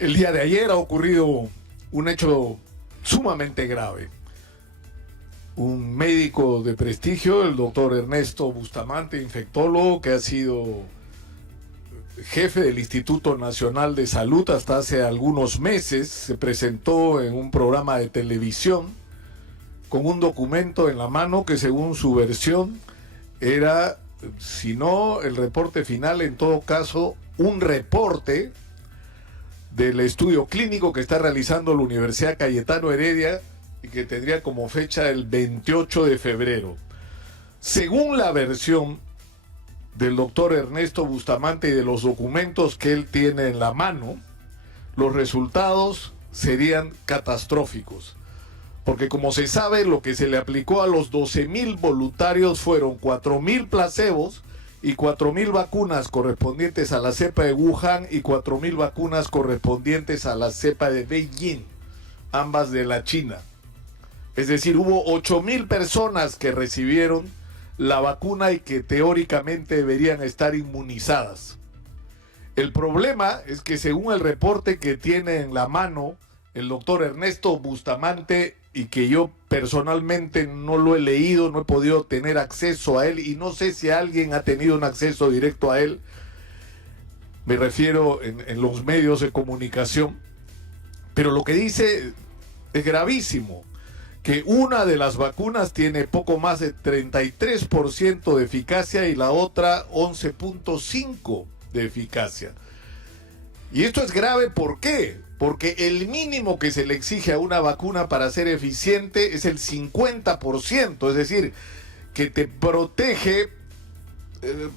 El día de ayer ha ocurrido un hecho sumamente grave. Un médico de prestigio, el doctor Ernesto Bustamante, infectólogo, que ha sido jefe del Instituto Nacional de Salud hasta hace algunos meses, se presentó en un programa de televisión con un documento en la mano que, según su versión, era, si no el reporte final, en todo caso un reporte del estudio clínico que está realizando la Universidad Cayetano Heredia y que tendría como fecha el 28 de febrero. Según la versión del doctor Ernesto Bustamante y de los documentos que él tiene en la mano, los resultados serían catastróficos. Porque, como se sabe, lo que se le aplicó a los 12,000 voluntarios fueron 4,000 placebos y 4,000 vacunas correspondientes a la cepa de Wuhan y 4,000 vacunas correspondientes a la cepa de Beijing, ambas de la China. Es decir, hubo 8,000 personas que recibieron la vacuna y que teóricamente deberían estar inmunizadas. El problema es que, según el reporte que tiene en la mano el doctor Ernesto Bustamante, y que yo personalmente no lo he leído, no he podido tener acceso a él, y no sé si alguien ha tenido un acceso directo a él, me refiero en los medios de comunicación, pero lo que dice es gravísimo, que una de las vacunas tiene poco más de 33% de eficacia y la otra 11.5% de eficacia. Y esto es grave, ¿por qué? Porque el mínimo que se le exige a una vacuna para ser eficiente es el 50%, es decir, que te protege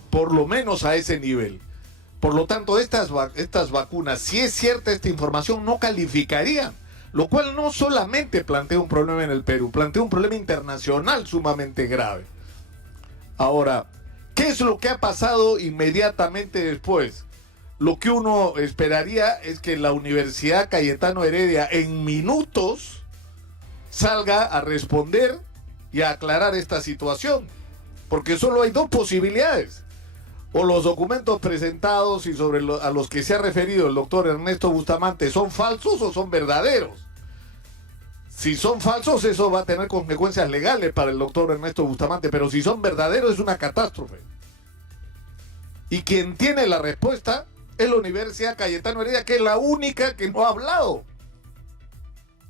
por lo menos a ese nivel. Por lo tanto, estas vacunas, si es cierta esta información, no calificarían, lo cual no solamente plantea un problema en el Perú, plantea un problema internacional sumamente grave. Ahora, ¿qué es lo que ha pasado inmediatamente después? Lo que uno esperaría es que la Universidad Cayetano Heredia en minutos salga a responder y a aclarar esta situación, porque solo hay dos posibilidades: o los documentos presentados y a los que se ha referido el doctor Ernesto Bustamante son falsos o son verdaderos. Si son falsos, eso va a tener consecuencias legales para el doctor Ernesto Bustamante, pero si son verdaderos es una catástrofe. Y quien tiene la respuesta es la Universidad Cayetano Heredia, que es la única que no ha hablado.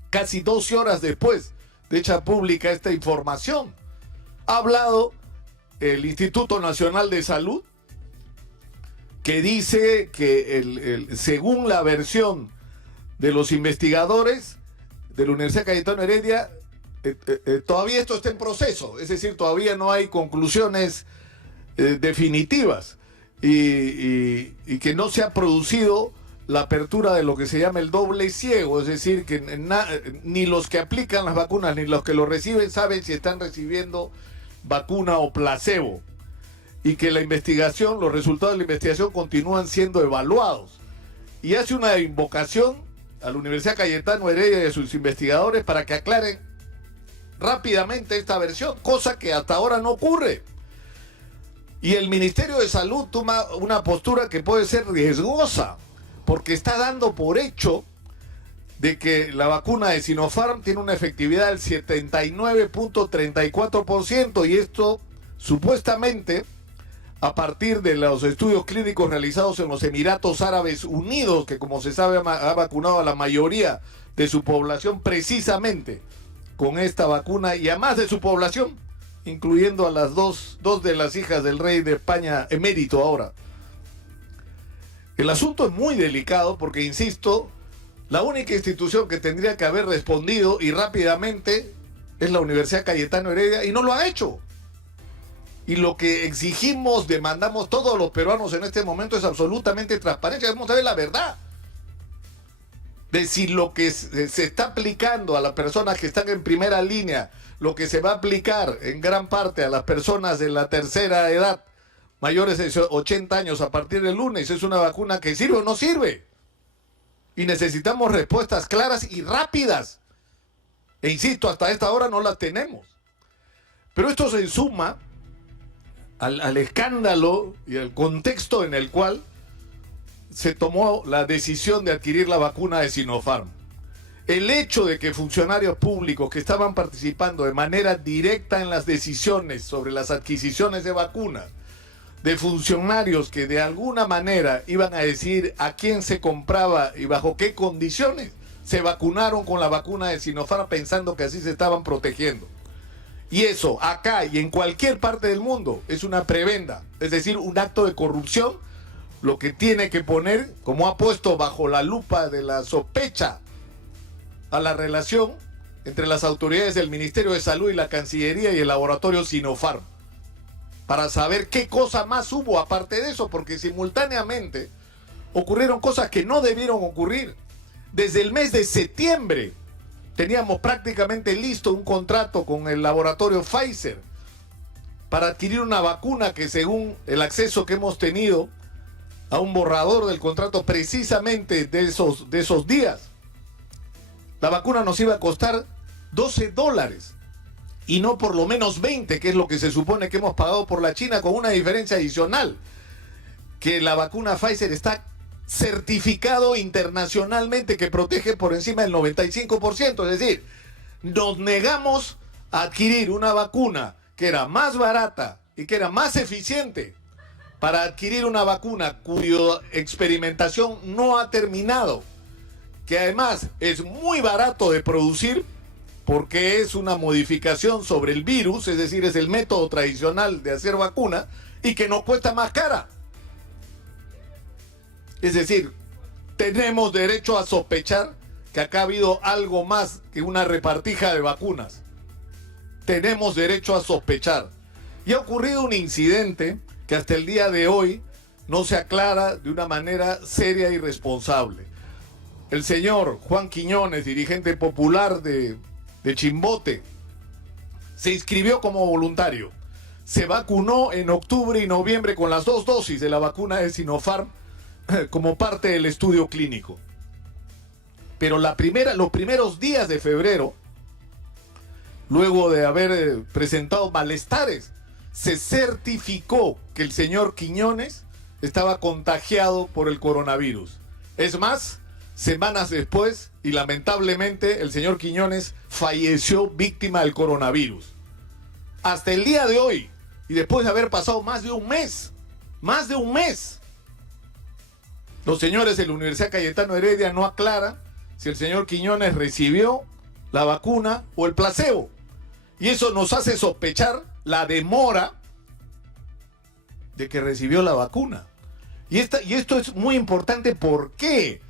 Casi 12 horas después de hecha pública esta información, ha hablado el Instituto Nacional de Salud, que dice que según la versión de los investigadores de la Universidad Cayetano Heredia, todavía esto está en proceso, es decir, todavía no hay conclusiones definitivas. Y que no se ha producido la apertura de lo que se llama el doble ciego, es decir, que ni los que aplican las vacunas ni los que lo reciben saben si están recibiendo vacuna o placebo, y que la investigación, los resultados de la investigación continúan siendo evaluados, y hace una invocación a la Universidad Cayetano Heredia y a sus investigadores para que aclaren rápidamente esta versión, cosa que hasta ahora no ocurre. Y el Ministerio de Salud toma una postura que puede ser riesgosa, porque está dando por hecho de que la vacuna de Sinopharm tiene una efectividad del 79.34%, y esto supuestamente a partir de los estudios clínicos realizados en los Emiratos Árabes Unidos, que, como se sabe, ha vacunado a la mayoría de su población precisamente con esta vacuna, y a más de su población, incluyendo a las dos de las hijas del rey de España emérito ahora. El asunto es muy delicado porque, insisto, la única institución que tendría que haber respondido y rápidamente es la Universidad Cayetano Heredia, y no lo ha hecho. Y lo que exigimos, demandamos todos los peruanos en este momento es absolutamente transparencia. Debemos saber la verdad de si lo que se está aplicando a las personas que están en primera línea, lo que se va a aplicar en gran parte a las personas de la tercera edad, mayores de 80 años a partir del lunes, es una vacuna que sirve o no sirve. Y necesitamos respuestas claras y rápidas. E insisto, hasta esta hora no las tenemos. Pero esto se suma al escándalo y al contexto en el cual se tomó la decisión de adquirir la vacuna de Sinopharm. El hecho de que funcionarios públicos que estaban participando de manera directa en las decisiones sobre las adquisiciones de vacunas, de funcionarios que de alguna manera iban a decir a quién se compraba y bajo qué condiciones, se vacunaron con la vacuna de Sinopharm pensando que así se estaban protegiendo. Y eso, acá y en cualquier parte del mundo, es una prebenda, es decir, un acto de corrupción, lo que tiene que poner, como ha puesto bajo la lupa de la sospecha, a la relación entre las autoridades del Ministerio de Salud y la Cancillería y el laboratorio Sinopharm, para saber qué cosa más hubo aparte de eso, porque simultáneamente ocurrieron cosas que no debieron ocurrir. Desde el mes de septiembre teníamos prácticamente listo un contrato con el laboratorio Pfizer para adquirir una vacuna que, según el acceso que hemos tenido a un borrador del contrato precisamente de esos días, la vacuna nos iba a costar $12 y no por lo menos 20, que es lo que se supone que hemos pagado por la China, con una diferencia adicional, que la vacuna Pfizer está certificado internacionalmente que protege por encima del 95%, es decir, nos negamos a adquirir una vacuna que era más barata y que era más eficiente para adquirir una vacuna cuya experimentación no ha terminado, que además es muy barato de producir porque es una modificación sobre el virus, es decir, es el método tradicional de hacer vacuna, y que nos cuesta más cara. Es decir, tenemos derecho a sospechar que acá ha habido algo más que una repartija de vacunas. Tenemos derecho a sospechar. Y ha ocurrido un incidente que hasta el día de hoy no se aclara de una manera seria y responsable. El señor Juan Quiñones, dirigente popular de Chimbote, se inscribió como voluntario. Se vacunó en octubre y noviembre con las 2 dosis de la vacuna de Sinopharm como parte del estudio clínico. Pero los primeros días de febrero, luego de haber presentado malestares, se certificó que el señor Quiñones estaba contagiado por el coronavirus. Es más, semanas después, y lamentablemente, el señor Quiñones falleció víctima del coronavirus. Hasta el día de hoy, y después de haber pasado más de un mes, los señores de la Universidad Cayetano Heredia no aclaran si el señor Quiñones recibió la vacuna o el placebo. Y eso nos hace sospechar la demora de que recibió la vacuna. Y esto es muy importante. ¿Por qué?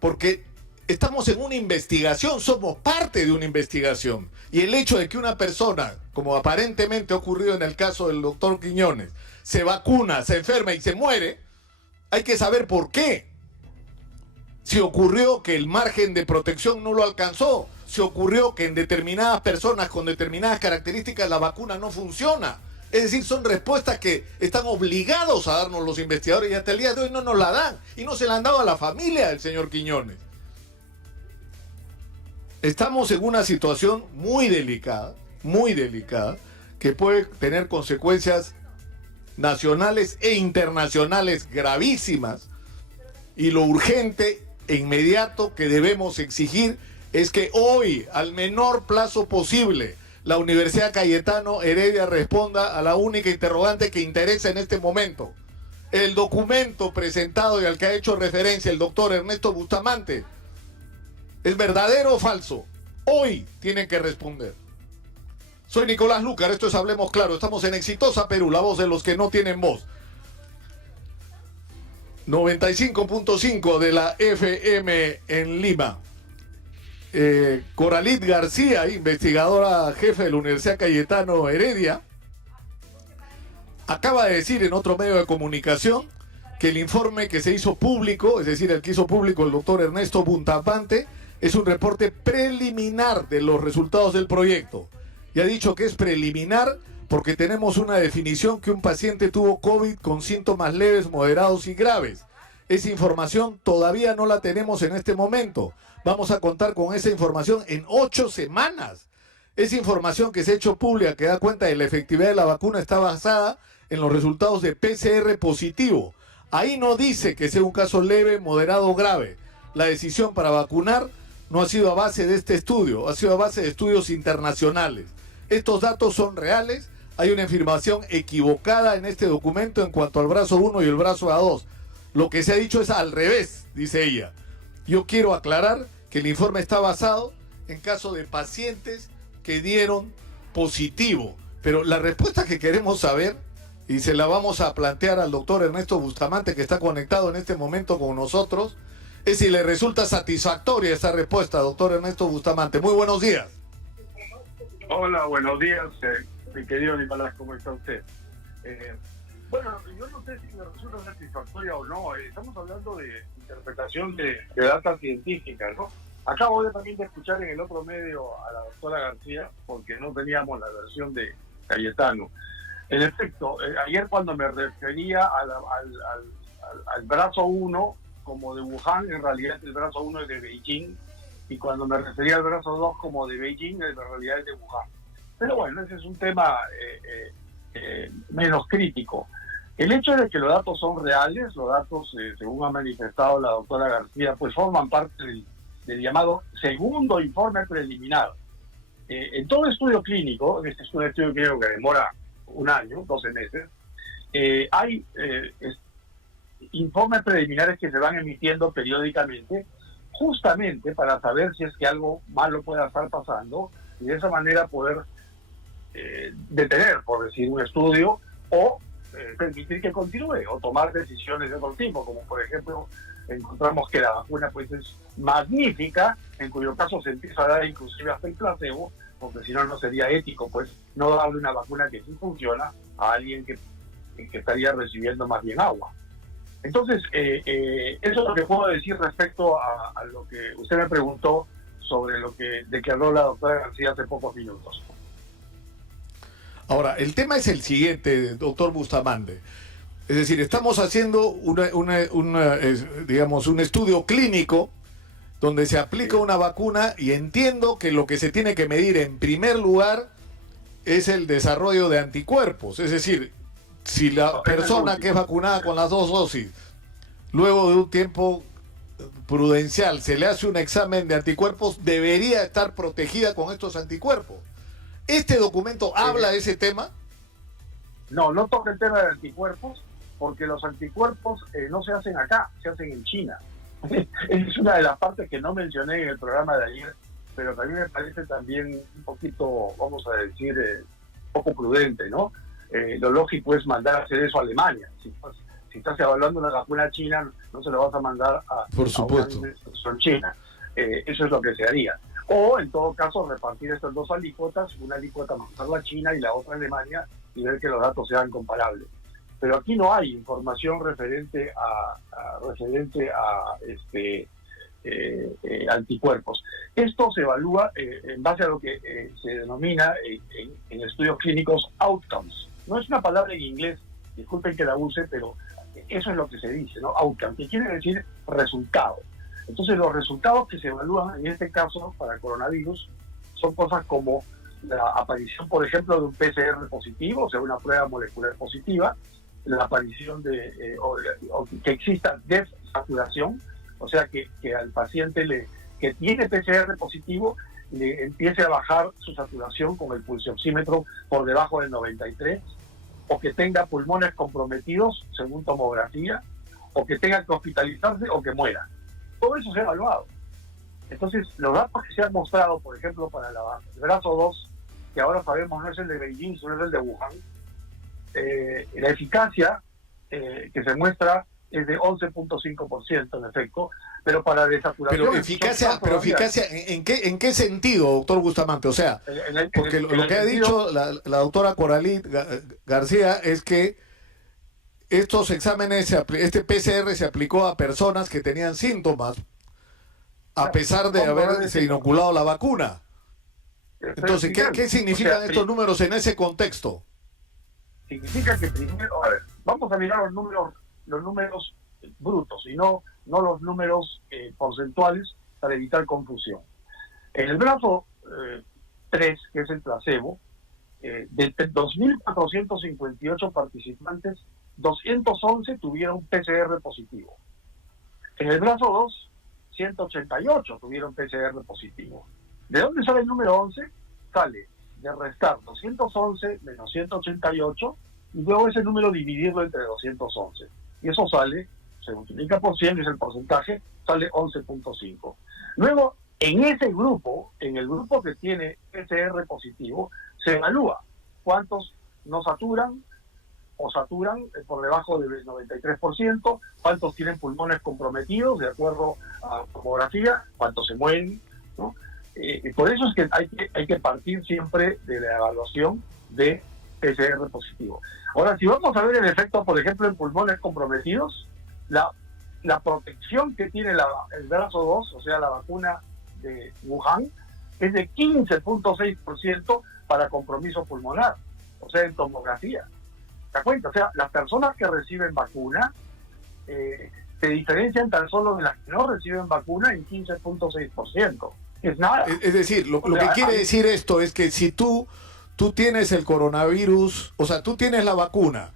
Porque estamos en una investigación, somos parte de una investigación. Y el hecho de que una persona, como aparentemente ha ocurrido en el caso del doctor Quiñones, se vacuna, se enferma y se muere, hay que saber por qué. Si ocurrió que el margen de protección no lo alcanzó, si ocurrió que en determinadas personas con determinadas características la vacuna no funciona. Es decir, son respuestas que están obligados a darnos los investigadores y hasta el día de hoy no nos la dan. Y no se la han dado a la familia del señor Quiñones. Estamos en una situación muy delicada, que puede tener consecuencias nacionales e internacionales gravísimas. Y lo urgente e inmediato que debemos exigir es que hoy, al menor plazo posible, la Universidad Cayetano Heredia responda a la única interrogante que interesa en este momento. El documento presentado y al que ha hecho referencia el doctor Ernesto Bustamante, ¿es verdadero o falso? Hoy tienen que responder. Soy Nicolás Lucar, esto es Hablemos Claro. Estamos en Exitosa Perú, la voz de los que no tienen voz. 95.5 de la FM en Lima. Coralit García, investigadora jefe de la Universidad Cayetano Heredia, acaba de decir en otro medio de comunicación que el informe que se hizo público, es decir, el que hizo público el doctor Ernesto Bustamante, es un reporte preliminar de los resultados del proyecto. Y ha dicho que es preliminar porque tenemos una definición que un paciente tuvo COVID con síntomas leves, moderados y graves. Esa información todavía no la tenemos en este momento. Vamos a contar con esa información en 8 semanas. Esa información que se ha hecho pública, que da cuenta de la efectividad de la vacuna, está basada en los resultados de PCR positivo. Ahí no dice que sea un caso leve, moderado o grave. La decisión para vacunar no ha sido a base de este estudio, ha sido a base de estudios internacionales. Estos datos son reales, hay una afirmación equivocada en este documento en cuanto al brazo 1 y el brazo A2. Lo que se ha dicho es al revés, dice ella. Yo quiero aclarar que el informe está basado en caso de pacientes que dieron positivo. Pero la respuesta que queremos saber, y se la vamos a plantear al doctor Ernesto Bustamante, que está conectado en este momento con nosotros, es si le resulta satisfactoria esa respuesta, doctor Ernesto Bustamante. Muy buenos días. Hola, buenos días, mi querido Nicolás, ¿cómo está usted? Bueno, yo no sé si me resulta satisfactoria o no. Estamos hablando de interpretación de data científica, ¿no? Acabo también de escuchar en el otro medio a la doctora García, porque no teníamos la versión de Cayetano. En efecto, ayer cuando me refería al brazo 1 como de Wuhan, en realidad el brazo 1 es de Beijing, y cuando me refería al brazo 2 como de Beijing, en realidad es de Wuhan. Pero bueno, ese es un tema menos crítico. El hecho de que los datos son reales, los datos, según ha manifestado la doctora García, pues forman parte del llamado segundo informe preliminar. En todo estudio clínico, este es un estudio clínico que demora un año, 12 meses, hay informes preliminares que se van emitiendo periódicamente, justamente para saber si es que algo malo pueda estar pasando y de esa manera poder detener, por decir, un estudio o permitir que continúe o tomar decisiones de otro tipo, como por ejemplo encontramos que la vacuna pues es magnífica, en cuyo caso se empieza a dar inclusive hasta el placebo, porque si no, no sería ético pues no darle una vacuna que sí funciona a alguien que estaría recibiendo más bien agua. Entonces, eso es lo que puedo decir respecto a lo que usted me preguntó sobre de que habló la doctora García hace pocos minutos. Ahora, el tema es el siguiente, doctor Bustamante. Es decir, estamos haciendo digamos, un estudio clínico donde se aplica una vacuna y entiendo que lo que se tiene que medir en primer lugar es el desarrollo de anticuerpos. Es decir, si la persona que es vacunada con las 2 dosis, luego de un tiempo prudencial, se le hace un examen de anticuerpos, debería estar protegida con estos anticuerpos. ¿Este documento habla de ese tema? No, no toca el tema de anticuerpos, porque los anticuerpos no se hacen acá, se hacen en China. Es una de las partes que no mencioné en el programa de ayer, pero que a mí me parece también un poquito, vamos a decir, poco prudente, ¿no? Lo lógico es mandar a hacer eso a Alemania. Si estás evaluando una vacuna china, no se lo vas a mandar Por supuesto, a una institución china. Eso es lo que se haría. O, en todo caso, repartir estas dos alícuotas, una alícuota mandarla a China y la otra a Alemania, y ver que los datos sean comparables. Pero aquí no hay información referente a anticuerpos. Esto se evalúa en base a lo que se denomina en estudios clínicos outcomes. No es una palabra en inglés, disculpen que la use, pero eso es lo que se dice, ¿no? Outcome, que quiere decir resultado. Entonces los resultados que se evalúan en este caso para coronavirus son cosas como la aparición, por ejemplo, de un PCR positivo, o sea, una prueba molecular positiva, la aparición de o que exista desaturación, o sea, que al paciente que tiene PCR positivo le empiece a bajar su saturación con el pulsioxímetro por debajo del 93, o que tenga pulmones comprometidos según tomografía, o que tenga que hospitalizarse o que muera. Todo eso se ha evaluado. Entonces, los datos que se han mostrado, por ejemplo, para el brazo 2, que ahora sabemos no es el de Beijing, sino es el de Wuhan, la eficacia que se muestra es de 11.5% en efecto, pero para desaturación... Pero eficacia, ¿en qué sentido, doctor Bustamante? O sea, porque lo que ha dicho la doctora Coralit García es que estos exámenes, este PCR se aplicó a personas que tenían síntomas, a pesar de haberse inoculado la vacuna. Entonces, ¿qué significan estos números en ese contexto? Significa que primero, a ver, vamos a mirar los números brutos y no los números porcentuales para evitar confusión. En el brazo 3, que es el placebo, de 2.458 participantes, 211 tuvieron PCR positivo. En el brazo 2, 188 tuvieron PCR positivo. ¿De dónde sale el número 11? Sale de restar 211 menos 188 y luego ese número dividirlo entre 211. Y eso sale, se multiplica por 100, que es el porcentaje, sale 11.5. Luego, en ese grupo, en el grupo que tiene PCR positivo, se evalúa cuántos no saturan o saturan por debajo del 93%, cuántos tienen pulmones comprometidos de acuerdo a tomografía, cuántos se mueren, ¿no? Por eso es que hay que partir siempre de la evaluación de PCR positivo. Ahora, si vamos a ver el efecto, por ejemplo, en pulmones comprometidos, la protección que tiene el brazo 2, o sea, la vacuna de Wuhan, es de 15.6% para compromiso pulmonar, o sea, en tomografía. ¿Te das cuenta? O sea, las personas que reciben vacuna se diferencian tan solo de las que no reciben vacuna en 15.6%. Es nada. Es decir, lo que quiere decir esto es que si tú tienes el coronavirus, o sea, tú tienes la vacuna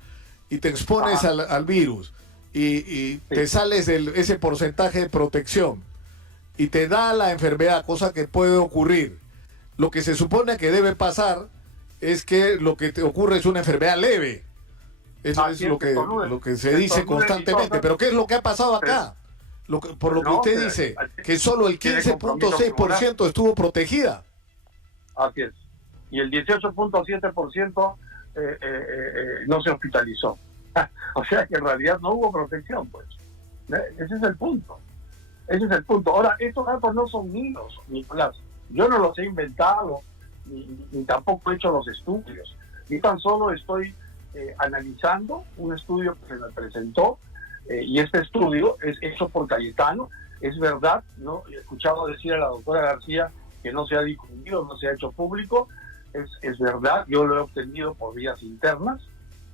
y te expones al virus y te sales de ese porcentaje de protección y te da la enfermedad, cosa que puede ocurrir, lo que se supone que debe pasar es que lo que te ocurre es una enfermedad leve. Eso es lo que se dice constantemente. Pero ¿qué es lo que ha pasado acá? Por lo que usted dice, que solo el 15.6% estuvo protegida. Así es. Y el 18.7% no se hospitalizó. O sea que en realidad no hubo protección, pues. Ese es el punto. Ahora, estos datos no son míos, Nicolás. Yo no los he inventado, ni tampoco he hecho los estudios. Yo tan solo estoy analizando un estudio que se me presentó, y este estudio es hecho por Cayetano. Es verdad, ¿no? He escuchado decir a la doctora García que no se ha difundido, no se ha hecho público. Es verdad, yo lo he obtenido por vías internas,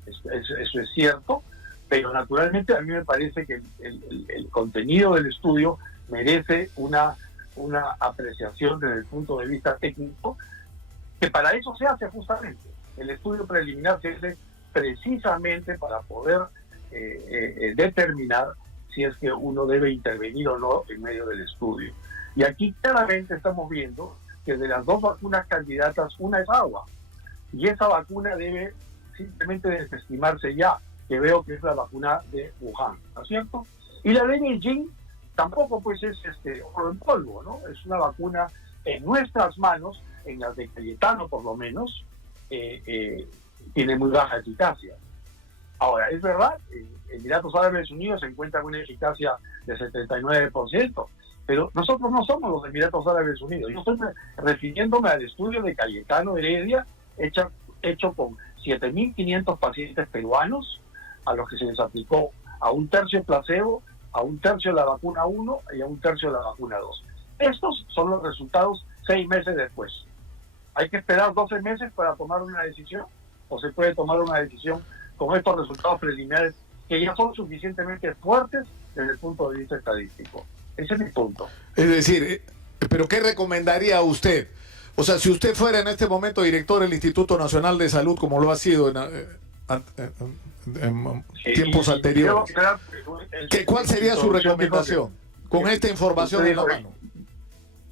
eso es cierto, pero naturalmente a mí me parece que el contenido del estudio merece una apreciación desde el punto de vista técnico, que para eso se hace justamente. El estudio preliminar se hace precisamente para poder determinar si es que uno debe intervenir o no en medio del estudio. Y aquí claramente estamos viendo que de las dos vacunas candidatas, una es agua, y esa vacuna debe simplemente desestimarse ya, que veo que es la vacuna de Wuhan, ¿no es cierto? Y la de Beijing tampoco pues es oro en polvo, ¿no? Es una vacuna en nuestras manos, en las de Cayetano por lo menos, tiene muy baja eficacia. Ahora, es verdad, Emiratos Árabes Unidos se encuentra con una eficacia de 79%, pero nosotros no somos los Emiratos Árabes Unidos. Yo estoy refiriéndome al estudio de Cayetano Heredia, hecho con 7.500 pacientes peruanos, a los que se les aplicó a un tercio placebo, a un tercio la vacuna 1 y a un tercio la vacuna 2. Estos son los resultados 6 meses después. ¿Hay que esperar 12 meses para tomar una decisión? ¿O se puede tomar una decisión con estos resultados preliminares que ya son suficientemente fuertes desde el punto de vista estadístico? Ese es mi punto. Es decir, ¿pero qué recomendaría usted? O sea, si usted fuera en este momento director del Instituto Nacional de Salud, como lo ha sido en tiempos anteriores, ¿cuál sería su recomendación con esta información en la mano?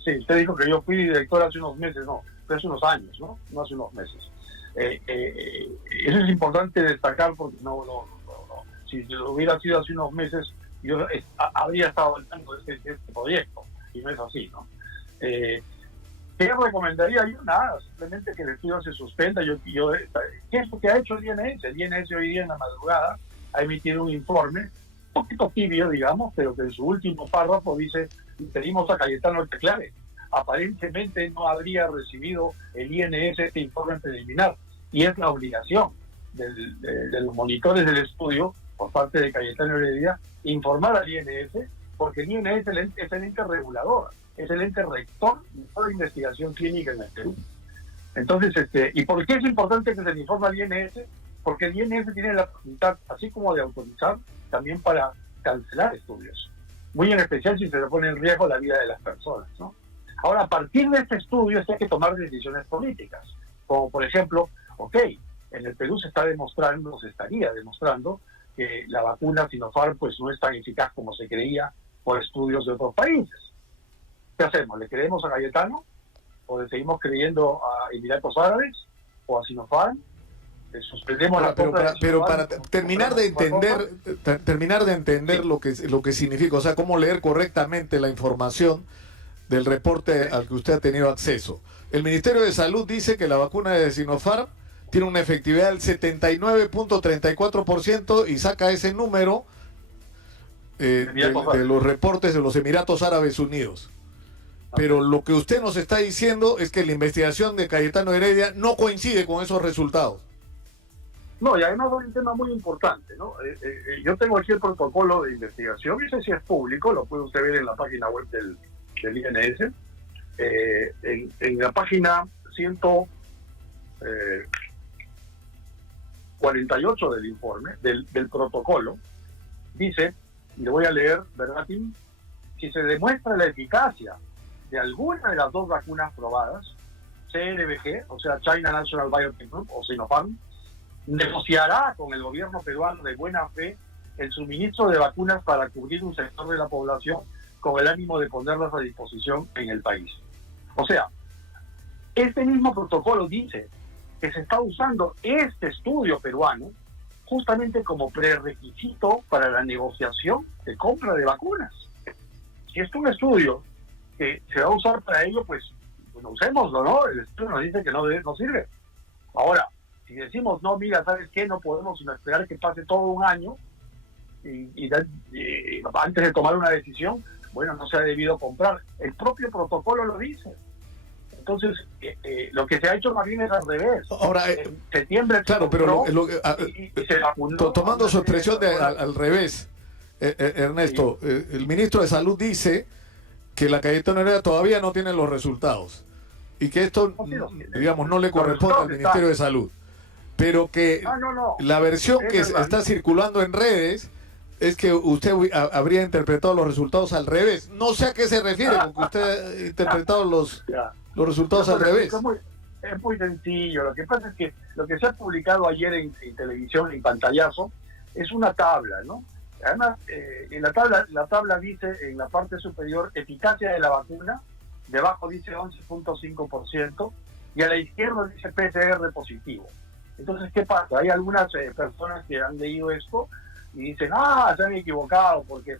Sí, usted dijo que yo fui director hace unos meses, hace unos años, no hace unos meses. Eso es importante destacar porque si lo hubiera sido hace unos meses, yo habría estado al tanto de este proyecto, y no es así, ¿no? ¿Qué recomendaría yo? Nada, simplemente que el estudio se suspenda. ¿Qué es lo que ha hecho el INS? El INS hoy día en la madrugada ha emitido un informe, un poquito tibio, digamos, pero que en su último párrafo dice: pedimos a Cayetano que aclare. Aparentemente no habría recibido el INS este informe preliminar, y es la obligación de los monitores del estudio, por parte de Cayetano Heredia, informar al INS, porque el INS es el ente regulador, es el ente rector de toda investigación clínica en el Perú. Entonces, ¿y por qué es importante que se le informe al INS? Porque el INS tiene la facultad, así como de autorizar, también para cancelar estudios, muy en especial si se le pone en riesgo la vida de las personas, ¿no? Ahora, a partir de este estudio hay que tomar decisiones políticas, como por ejemplo, en el Perú se estaría demostrando que la vacuna Sinopharm pues no es tan eficaz como se creía por estudios de otros países. ¿Qué hacemos? ¿Le creemos a Cayetano? ¿O le seguimos creyendo a Emiratos Árabes? ¿O a Sinopharm? ¿Le suspendemos la compra de pero Sinopharm? para terminar de entender Sí. lo que significa, o sea, cómo leer correctamente la información del reporte al que usted ha tenido acceso. El Ministerio de Salud dice que la vacuna de Sinopharm tiene una efectividad del 79.34% y saca ese número de los reportes de los Emiratos Árabes Unidos. Pero lo que usted nos está diciendo es que la investigación de Cayetano Heredia no coincide con esos resultados. No, y además hay un tema muy importante, ¿no? Yo tengo aquí el protocolo de investigación, no sé si es público, lo puede usted ver en la página web del INS. En la página 148 del informe, del protocolo, dice, y le voy a leer verbatim, si se demuestra la eficacia de alguna de las dos vacunas probadas, CNBG, o sea, China National Biotech Group, o Sinopharm, negociará con el gobierno peruano de buena fe el suministro de vacunas para cubrir un sector de la población con el ánimo de ponerlas a disposición en el país. O sea, este mismo protocolo dice que se está usando este estudio peruano justamente como prerequisito para la negociación de compra de vacunas. Si es un estudio que se va a usar para ello, pues usémoslo, ¿no? El estudio nos dice que no sirve. Ahora, si decimos, no, mira, ¿sabes qué? No podemos sino esperar que pase todo un año y antes de tomar una decisión, bueno, no se ha debido comprar. El propio protocolo lo dice. Entonces, lo que se ha hecho más bien es al revés. Ahora, en septiembre claro, pero y se vacunó. tomando su expresión al revés, Ernesto, Sí. El ministro de Salud dice que la Cayetano Heredia todavía no tiene los resultados y que esto, digamos, no le corresponde al Ministerio de Salud, pero que la versión que está circulando en redes es que usted habría interpretado los resultados al revés. No sé a qué se refiere con que usted ha interpretado los resultados al revés. Es muy sencillo. Lo que pasa es que lo que se ha publicado ayer en televisión, en pantallazo, es una tabla, ¿no? Además, en la tabla dice en la parte superior eficacia de la vacuna, debajo dice 11.5% y a la izquierda dice PCR positivo. Entonces, ¿qué pasa? Hay algunas personas que han leído esto y dicen, se han equivocado porque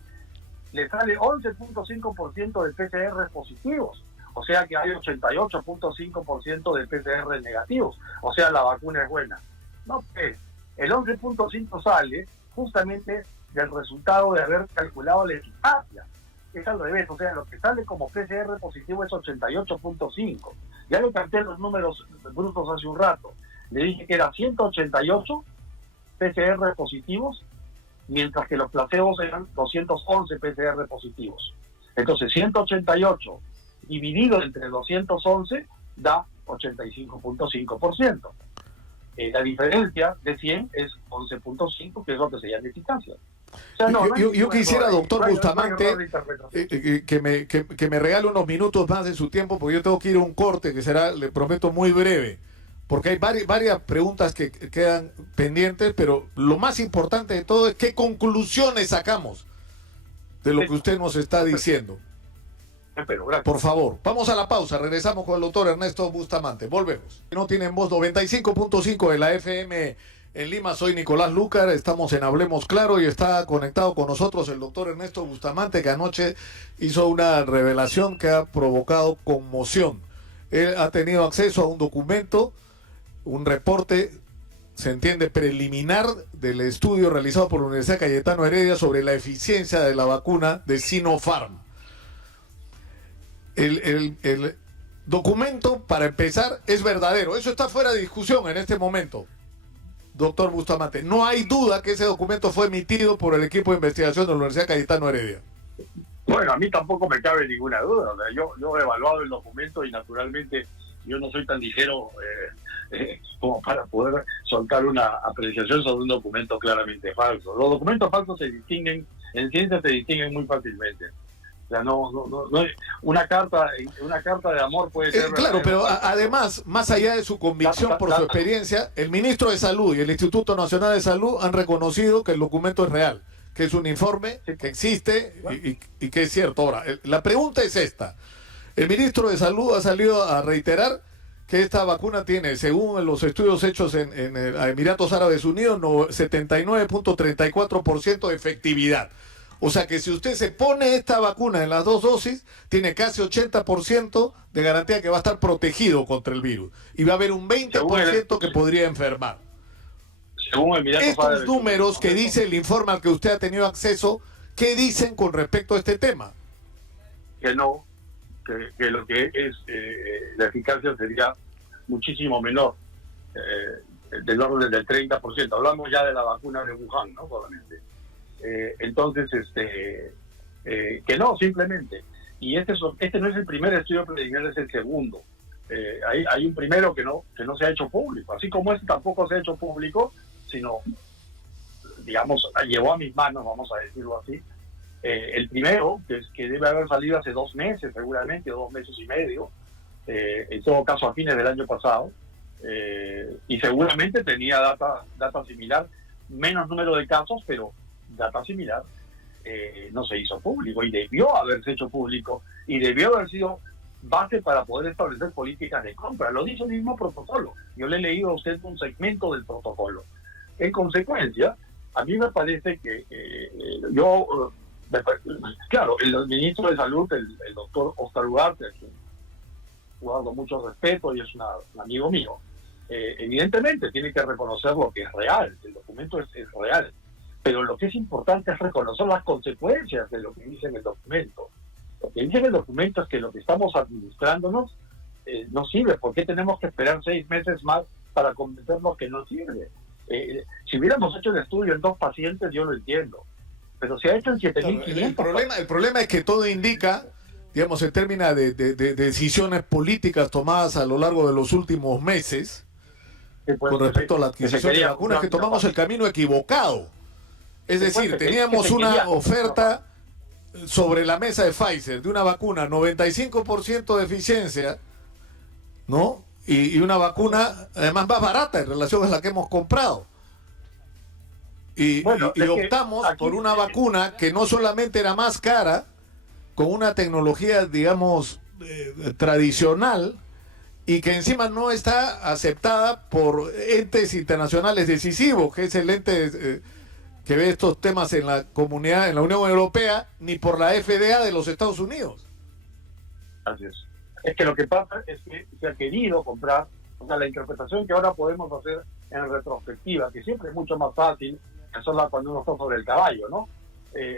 le sale 11.5% de PCR positivos. O sea que hay 88.5% de PCR negativos. O sea, la vacuna es buena. No, pues, el 11.5 sale justamente del resultado de haber calculado la eficacia. Es al revés, o sea, lo que sale como PCR positivo es 88.5. Ya le canté los números brutos hace un rato. Le dije que era 188 PCR positivos, mientras que los placebos eran 211 PCR positivos. Entonces, 188 dividido entre 211 da 85.5%. La diferencia de 100 es 11.5, que es lo que se llama eficacia. O sea, yo quisiera, doctor Bustamante, que me regale unos minutos más de su tiempo, porque yo tengo que ir a un corte que será, le prometo, muy breve, porque hay varias preguntas que quedan pendientes, pero lo más importante de todo es qué conclusiones sacamos de lo que usted nos está diciendo. Por favor, vamos a la pausa, regresamos con el doctor Ernesto Bustamante, volvemos. No tienen voz, 95.5 de la FM en Lima, soy Nicolás Lúcar, estamos en Hablemos Claro y está conectado con nosotros el doctor Ernesto Bustamante, que anoche hizo una revelación que ha provocado conmoción. Él ha tenido acceso a un documento, un reporte, se entiende, preliminar del estudio realizado por la Universidad Cayetano Heredia sobre la eficiencia de la vacuna de Sinopharm. El documento, para empezar, es verdadero. Eso está fuera de discusión en este momento, doctor Bustamante. No hay duda que ese documento fue emitido por el equipo de investigación de la Universidad Cayetano Heredia. Bueno, a mí tampoco me cabe ninguna duda. O sea, yo he evaluado el documento y naturalmente yo no soy tan ligero como para poder soltar una apreciación sobre un documento claramente falso. Los documentos falsos se distinguen, en ciencia se distinguen muy fácilmente. sea, una carta de amor puede ser... Claro, pero además, más allá de su convicción por su experiencia, el ministro de Salud y el Instituto Nacional de Salud han reconocido que el documento es real, que es un informe que existe y que es cierto. Ahora, la pregunta es esta. El ministro de Salud ha salido a reiterar que esta vacuna tiene, según los estudios hechos en Emiratos Árabes Unidos, 79.34% de efectividad. O sea que si usted se pone esta vacuna en las 2 dosis, tiene casi 80% de garantía que va a estar protegido contra el virus. Y va a haber un 20% que podría enfermar. Según Emiratos Estos Árabes números que dice el informe al que usted ha tenido acceso, ¿qué dicen con respecto a este tema? Que no, que lo que es la eficacia sería muchísimo menor, del orden del 30%. Hablamos ya de la vacuna de Wuhan, ¿no? Solamente. Entonces, que no, simplemente. Y este no es el primer estudio preliminar, es el segundo. Hay un primero que no se ha hecho público, así como este tampoco se ha hecho público, sino, digamos, llegó a mis manos, vamos a decirlo así. El primero, que debe haber salido hace 2 meses seguramente, o 2 meses y medio, en todo caso a fines del año pasado, y seguramente tenía data similar, menos número de casos, pero data similar, no se hizo público y debió haberse hecho público y debió haber sido base para poder establecer políticas de compra. Lo dice el mismo protocolo. Yo le he leído a usted un segmento del protocolo. En consecuencia, a mí me parece que claro, el ministro de Salud, el doctor Oscar Ugarte, a quien guardo mucho respeto y es un amigo mío, evidentemente tiene que reconocer lo que es real. El documento es real. Pero lo que es importante es reconocer las consecuencias de lo que dice en el documento. Lo que dice en el documento es que lo que estamos administrándonos no sirve. ¿Por qué tenemos que esperar 6 meses más para convencernos que no sirve? Si hubiéramos hecho el estudio en 2 pacientes, yo lo entiendo. Pero se ha hecho en 7.500. El problema es que todo indica, digamos, en términos de decisiones políticas tomadas a lo largo de los últimos meses, con respecto a la adquisición de vacunas, que tomamos el camino equivocado. Es decir, teníamos una oferta sobre la mesa de Pfizer de una vacuna 95% de eficiencia, ¿no? Y una vacuna además más barata en relación a la que hemos comprado. Y optamos por una vacuna que no solamente era más cara, con una tecnología, digamos, tradicional, y que encima no está aceptada por entes internacionales decisivos, que es el ente que ve estos temas en la comunidad, en la Unión Europea, ni por la FDA de los Estados Unidos. Así es. Es que lo que pasa es que se ha querido comprar, o sea, la interpretación que ahora podemos hacer en retrospectiva, que siempre es mucho más fácil hacerla cuando uno está sobre el caballo, ¿no?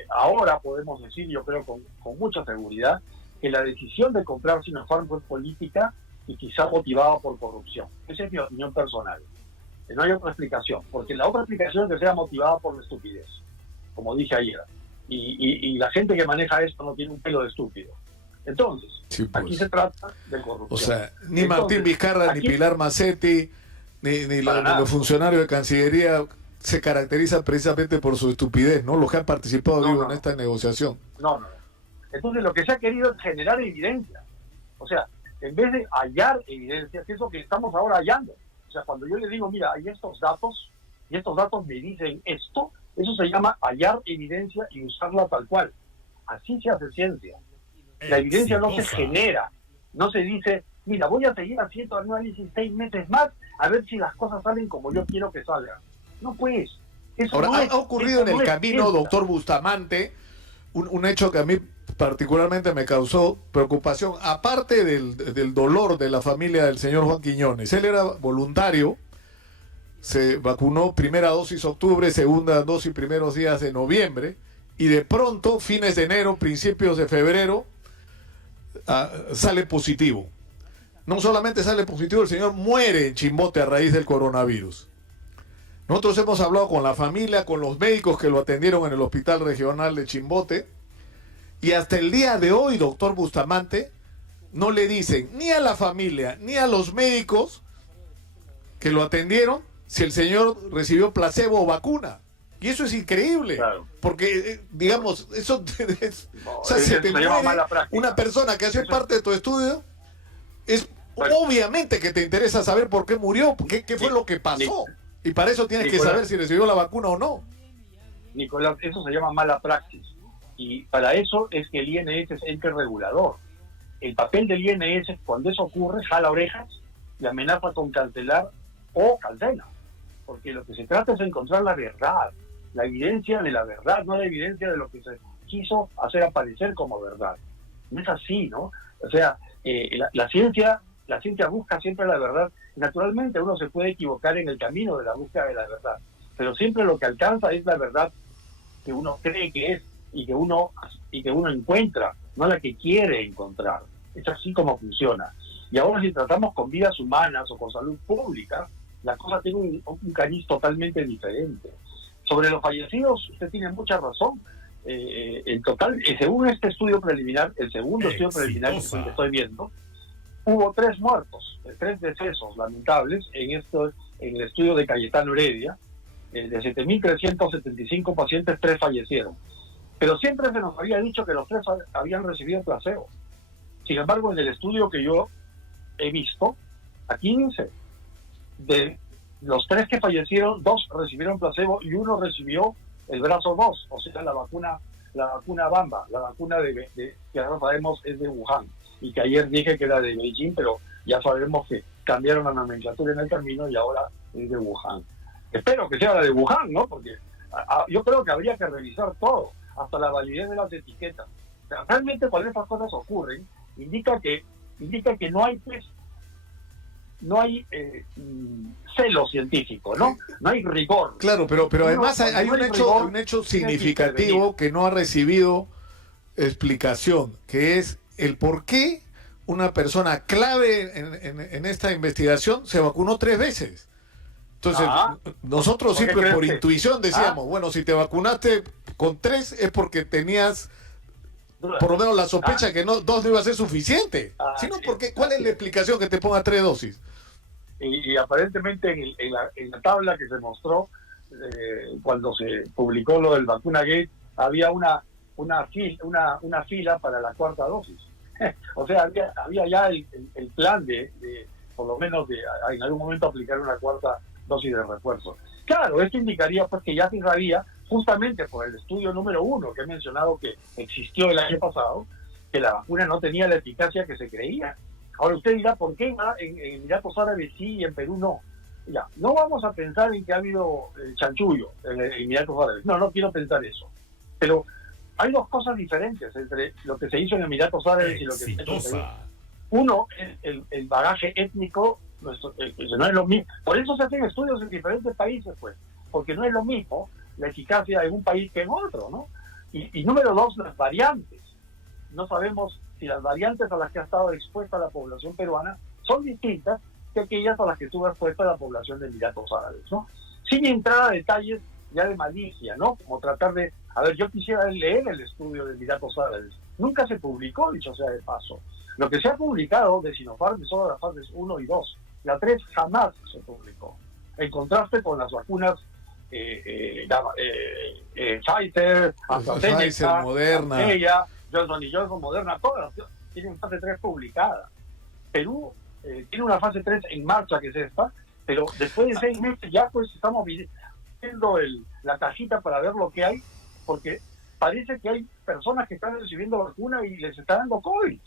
Ahora podemos decir, yo creo con mucha seguridad, que la decisión de comprar Sinopharm fue política y quizá motivada por corrupción. Esa es mi opinión personal. No hay otra explicación, porque la otra explicación es que sea motivada por la estupidez, como dije ayer. Y la gente que maneja esto no tiene un pelo de estúpido. Entonces, sí, pues, aquí se trata de corrupción. O sea, ni Martín Vizcarra, ni Pilar Macetti, ni los funcionarios de Cancillería se caracterizan precisamente por su estupidez, ¿no? Los que han participado, en esta negociación. No. Entonces, lo que se ha querido es generar evidencia. O sea, en vez de hallar evidencia, que es lo que estamos ahora hallando. O sea, cuando yo le digo, mira, hay estos datos, y estos datos me dicen esto, eso se llama hallar evidencia y usarla tal cual. Así se hace ciencia. La evidencia no se genera, no se dice, mira, voy a seguir haciendo análisis 6 meses más, a ver si las cosas salen como yo quiero que salgan. No, pues. Eso ahora, no ha ocurrido en el camino, doctor Bustamante, un hecho que a mí particularmente me causó preocupación, aparte del dolor de la familia del señor Juan Quiñones. Él era voluntario, se vacunó primera dosis octubre, segunda dosis primeros días de noviembre, y de pronto, fines de enero, principios de febrero, sale positivo. No solamente sale positivo, el señor muere en Chimbote a raíz del coronavirus. Nosotros hemos hablado con la familia, con los médicos que lo atendieron en el Hospital Regional de Chimbote, y hasta el día de hoy, doctor Bustamante, no le dicen ni a la familia ni a los médicos que lo atendieron si el señor recibió placebo o vacuna. Y eso es increíble, claro. porque, digamos, eso No, o sea, se te se llama muere mala práctica. una persona que hace Eso- parte de tu estudio, es Bueno. obviamente que te interesa saber por qué murió, qué fue lo que pasó. Y para eso tienes que Nicolás, saber si recibió la vacuna o no. Nicolás, eso se llama mala praxis. Y para eso es que el INS es ente regulador. El papel del INS, cuando eso ocurre, jala orejas y amenaza con cancelar o cancela. Porque lo que se trata es de encontrar la verdad, la evidencia de la verdad, no la evidencia de lo que se quiso hacer aparecer como verdad. No es así, ¿no? O sea, la ciencia busca siempre la verdad. Naturalmente uno se puede equivocar en el camino de la búsqueda de la verdad, pero siempre lo que alcanza es la verdad que uno cree que es y que uno encuentra, no la que quiere encontrar. Es así como funciona. Y ahora si tratamos con vidas humanas o con salud pública, la cosa tiene un cariz totalmente diferente. Sobre los fallecidos, usted tiene mucha razón. En total, según este estudio preliminar, el segundo estudio preliminar que estoy viendo, hubo 3 muertos, 3 decesos lamentables en el estudio de Cayetano Heredia. De 7.375 pacientes, 3 fallecieron. Pero siempre se nos había dicho que los 3 habían recibido placebo. Sin embargo, en el estudio que yo he visto, aquí dice, de los 3 que fallecieron, 2 recibieron placebo y 1 recibió el brazo 2, o sea, la vacuna Bamba, la vacuna que ahora sabemos es de Wuhan, y que ayer dije que era de Beijing, pero ya sabemos que cambiaron la nomenclatura en el camino y ahora es de Wuhan. Espero que sea la de Wuhan, ¿no? Porque yo creo que habría que revisar todo, hasta la validez de las etiquetas. O sea, realmente cuando estas cosas ocurren, indica que no hay, pues, no hay celo científico, ¿no? No hay rigor. Claro, pero además hay un hecho significativo que no ha recibido explicación, que es el por qué una persona clave en esta investigación se vacunó 3 veces. Entonces, nosotros siempre por intuición decíamos, bueno, si te vacunaste con 3 es porque tenías por lo menos la sospecha que 2 no iba a ser suficiente. Sino porque, ¿cuál es la explicación que te ponga 3 dosis? Y aparentemente en la tabla que se mostró cuando se publicó lo del vacuna gate, había una fila para la 4ª dosis. O sea, había ya el plan de por lo menos en algún momento aplicar una 4ª dosis de refuerzo. Claro, esto indicaría pues que ya se sabía, justamente por el estudio número 1 que he mencionado que existió el año pasado, que la vacuna no tenía la eficacia que se creía. Ahora usted dirá, ¿por qué en Emiratos Árabes sí y en Perú no? Ya, no vamos a pensar en que ha habido chanchullo en Emiratos Árabes. No quiero pensar eso. Pero hay 2 cosas diferentes entre lo que se hizo en Emiratos Árabes y lo que se hizo en Perú. Uno es el bagaje étnico, no es lo mismo. Por eso se hacen estudios en diferentes países, pues, porque no es lo mismo la eficacia en un país que en otro, ¿no? Y número 2, las variantes. No sabemos si las variantes a las que ha estado expuesta la población peruana son distintas que aquellas a las que estuvo expuesta la población de Emiratos Árabes, ¿no? Sin entrar a detalles ya de malicia, ¿no? Como tratar de... A ver, yo quisiera leer el estudio de Emiratos Árabes. Nunca se publicó, dicho sea de paso. Lo que se ha publicado de Sinopharm es solo las fases 1 y 2. La 3 jamás se publicó. En contraste con las vacunas Pfizer, AstraZeneca, Moderna, Johnson & Johnson, Moderna, todas tienen fase 3 publicada. Perú tiene una fase 3 en marcha, que es esta, pero después de 6 meses ya pues estamos viendo la cajita para ver lo que hay, porque parece que hay personas que están recibiendo vacuna y les está dando COVID,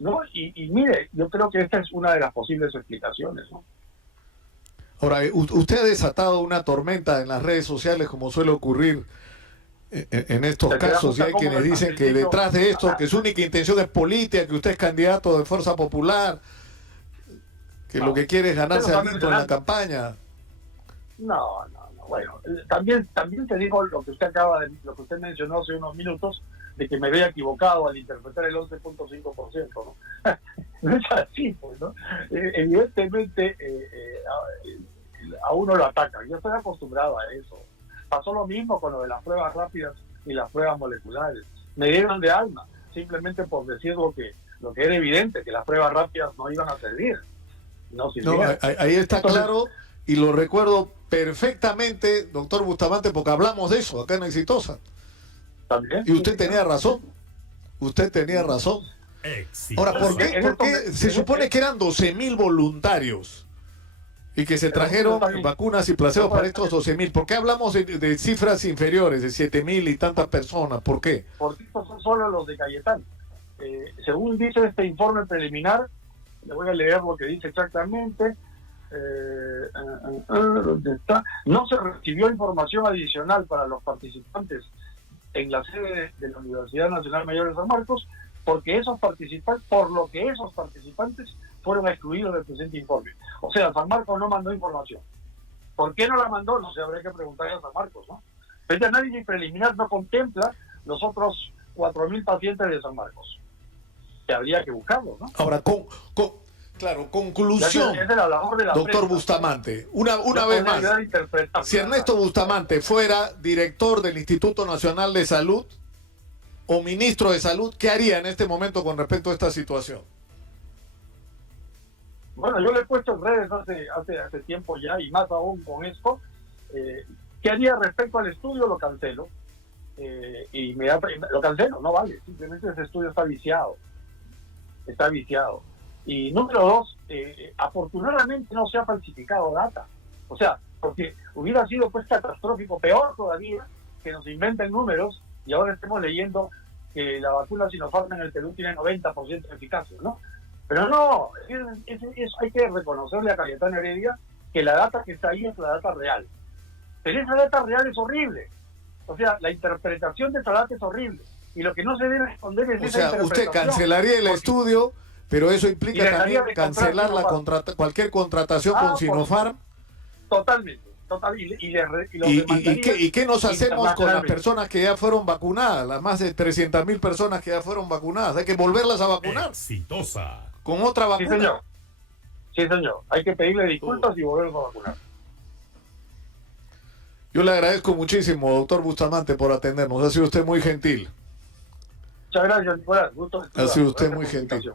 ¿no? Y mire, yo creo que esta es una de las posibles explicaciones, ¿no? Ahora, usted ha desatado una tormenta en las redes sociales, como suele ocurrir en estos casos, y hay quienes dicen que detrás de esto, que su única intención es política, que usted es candidato de Fuerza Popular, que lo que quiere es ganarse algo en la campaña. No, bueno, también te digo lo que usted mencionó hace unos minutos, de que me había equivocado al interpretar el 11.5%, ¿no? No es así, pues, ¿no? Evidentemente a uno lo atacan. Yo estoy acostumbrado a eso. Pasó lo mismo con lo de las pruebas rápidas y las pruebas moleculares. Me dieron de alma, simplemente por decir lo que era evidente, que las pruebas rápidas no iban a servir. No, ahí está claro Y lo recuerdo perfectamente, doctor Bustamante, porque hablamos de eso acá en Exitosa. ¿También? Y usted tenía razón. Usted tenía razón. Exitosa. Ahora, ¿por qué se supone que eran 12.000 voluntarios y que se trajeron vacunas y placebos para estos 12.000? ¿Por qué hablamos de cifras inferiores, de 7.000 y tantas personas? ¿Por qué? Porque estos son solo los de Cayetano. Según dice este informe preliminar, le voy a leer lo que dice exactamente. ¿Dónde está? No se recibió información adicional para los participantes en la sede de la Universidad Nacional Mayor de San Marcos, porque por lo que esos participantes fueron excluidos del presente informe. O sea, San Marcos no mandó información. ¿Por qué no la mandó? No sé, habría que preguntarle a San Marcos, ¿no? Este análisis preliminar no contempla los otros 4.000 pacientes de San Marcos. Que habría que buscarlos, ¿no? Ahora, claro, conclusión, Es de la labor de la doctor prensa. Bustamante. Una vez más, si Ernesto Bustamante fuera director del Instituto Nacional de Salud o ministro de Salud, ¿qué haría en este momento con respecto a esta situación? Bueno, yo le he puesto en redes hace tiempo ya, y más aún con esto. ¿Qué haría respecto al estudio? Lo cancelo. Lo cancelo, no vale. Simplemente ese estudio está viciado. Está viciado. Y número dos, afortunadamente no se ha falsificado data. O sea, porque hubiera sido pues catastrófico, peor todavía, que nos inventen números y ahora estemos leyendo que la vacuna Sinopharm en el Perú tiene 90% de eficacia, ¿no? Pero no, hay que reconocerle a Cayetano Heredia que la data que está ahí es la data real. Pero esa data real es horrible. O sea, la interpretación de esa data es horrible. Y lo que no se debe esconder es esa interpretación. Usted cancelaría el estudio, pero eso implica también cancelar cualquier contratación con Sinopharm. Totalmente. ¿Y qué nos hacemos con las personas que ya fueron vacunadas? Las más de 300.000 personas que ya fueron vacunadas. Hay que volverlas a vacunar. Exitosa. Con otra vacuna. Sí, señor. Sí, señor. Hay que pedirle disculpas y volverlos a vacunar. Yo le agradezco muchísimo, doctor Bustamante, por atendernos. Ha sido usted muy gentil. Muchas gracias, Nicolás. Gusto. Ha sido usted muy gentil.